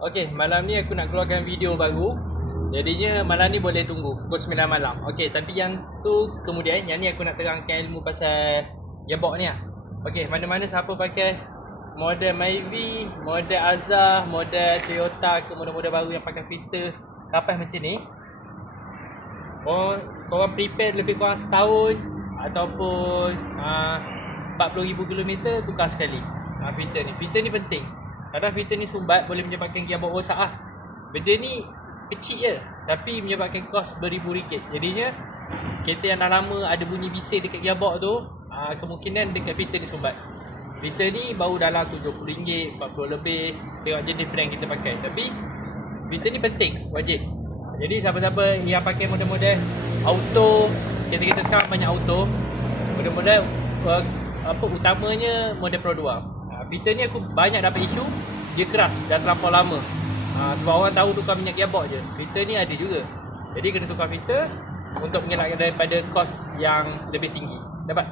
Okey, malam ni aku nak keluarkan video baru. Jadinya malam ni boleh tunggu pukul 9 malam. Okey, tapi yang tu kemudian yang ni aku nak terangkan ilmu pasal gearbox ni lah. Okey, mana-mana siapa pakai model Myvi, model Azza, model Toyota ke model-model baru yang pakai filter kapas macam ni. Korang prepare lebih kurang setahun ataupun 40,000 km tukar sekali filter ni. Filter ni penting. Kadang filter ni sumbat boleh menyebabkan gearbox rosak lah. Benda ni kecil je tapi menyebabkan kos beribu-ringgit. Jadinya kereta yang dah lama ada bunyi bising dekat gearbox tu, kemungkinan dekat filter ni sumbat. Filter ni baru dalam RM70, RM40 lebih, tengok jenis brand kita pakai. Tapi filter ni penting, wajib. Jadi siapa-siapa yang pakai model-model auto, kereta-kereta sekarang banyak auto, model-model utamanya model Pro 2. Filter ni aku banyak dapat isu, dia keras, dah terlampau lama. Sebab orang tahu tukar minyak gearbox je. Filter ni ada juga. Jadi kena tukar filter untuk mengelakkan daripada kos yang lebih tinggi. Dapat?